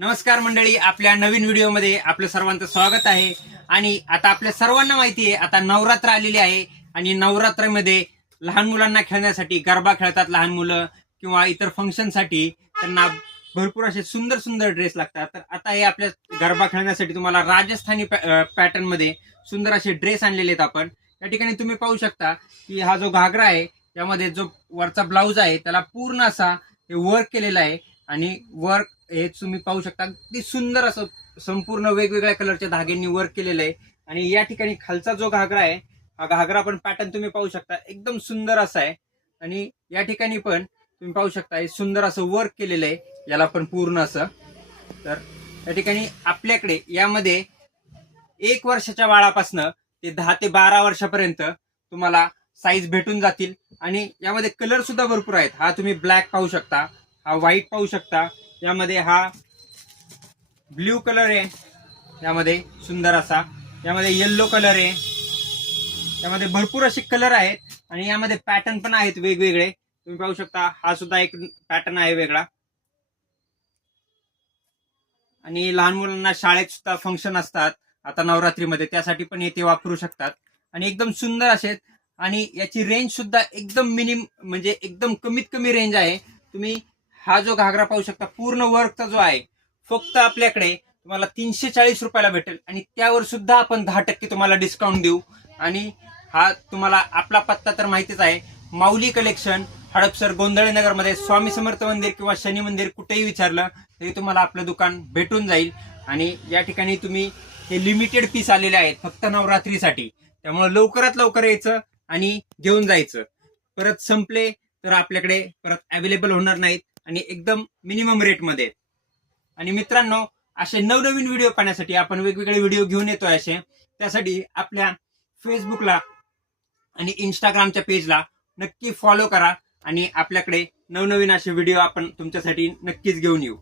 नमस्कार मंडळी, आपल्या नवीन व्हिडिओमध्ये आपलं सर्वांचं स्वागत आहे। आणि आता आपल्या सर्वांना माहिती आहे, आता नवरात्र आलेली आहे आणि नवरात्रमध्ये लहान मुलांना खेळण्यासाठी गरबा खेळतात लहान मुलं किंवा इतर फंक्शनसाठी त्यांना भरपूर असे सुंदर सुंदर ड्रेस लागतात। तर आता हे आपल्या गरबा खेळण्यासाठी तुम्हाला राजस्थानी पॅटर्न मध्ये सुंदर असे ड्रेस आणलेले आहेत आपण। या ठिकाणी तुम्ही पाहू शकता की हा जो घागरा आहे त्यामध्ये जो वरचा ब्लाउज आहे त्याला पूर्ण असा वर्क केलेला आहे आणि वर्क हे तुम्ही पाहू शकता अगदी सुंदर असं संपूर्ण वेगवेगळ्या कलरच्या धाग्यांनी वर्क केलेलं आहे। आणि या ठिकाणी खालचा जो घागरा आहे हा घागरा पण पॅटर्न तुम्ही पाहू शकता एकदम सुंदर असा आहे। आणि या ठिकाणी पण तुम्ही पाहू शकता हे सुंदर असं वर्क केलेलं आहे याला पण पूर्ण असं। तर या ठिकाणी आपल्याकडे यामध्ये 1 वर्षाच्या बाळापासून ते 10 ते 12 वर्षापर्यंत तुम्हाला साईज भेटून जातील। आणि यामध्ये कलर सुद्धा भरपूर आहेत। हा तुम्ही ब्लॅक पाहू शकता, हा व्हाईट पाहू शकता, यामध्ये हा ब्ल्यू कलर आहे, यामध्ये सुंदर असा, यामध्ये येल्लो कलर आहे, यामध्ये भरपूर असे कलर आहेत आणि यामध्ये पॅटर्न पण आहेत वेगवेगळे। तुम्ही पाहू शकता हा सुद्धा एक पॅटर्न आहे वेगळा। आणि लहान मुलांना शाळेत सुद्धा फंक्शन असतात आता नवरात्रीमध्ये, त्यासाठी पण हे ते वापरू शकतात आणि एकदम सुंदर असे। आणि याची रेंज सुद्धा एकदम म्हणजे एकदम कमीत कमी रेंज आहे। तुम्ही हा जो घागरा पाहू शकता पूर्ण वर्कचा जो आहे फक्त आपल्याकडे तुम्हाला 340 रुपयाला भेटेल आणि त्यावर सुद्धा आपण 10% तुम्हाला डिस्काउंट देऊ। आणि हा तुम्हाला आपला पत्ता तर माहितीच आहे, माऊली कलेक्शन, हडपसर, गोंधळे नगर मध्ये स्वामी समर्थ मंदिर किंवा शनी मंदिर कुठेही विचारलं तरी तुम्हाला आपलं दुकान भेटून जाईल। आणि या ठिकाणी तुम्ही हे लिमिटेड पीस आलेले आहेत फक्त नवरात्रीसाठी, त्यामुळे लवकरात लवकर यायचं आणि घेऊन जायचं। परत संपले तर आपल्याकडे परत अवेलेबल होणार नाहीत आणि एकदम मिनिमम रेटमध्ये। आणि मित्रांनो, असे नवनवीन व्हिडिओ पाहण्यासाठी आपण वेगवेगळे व्हिडिओ घेऊन येतोय असे, त्यासाठी आपल्या फेसबुकला आणि इंस्टाग्रामच्या पेजला नक्की फॉलो करा आणि आपल्याकडे नवनवीन असे व्हिडिओ आपण तुमच्यासाठी नक्कीच घेऊन येऊ।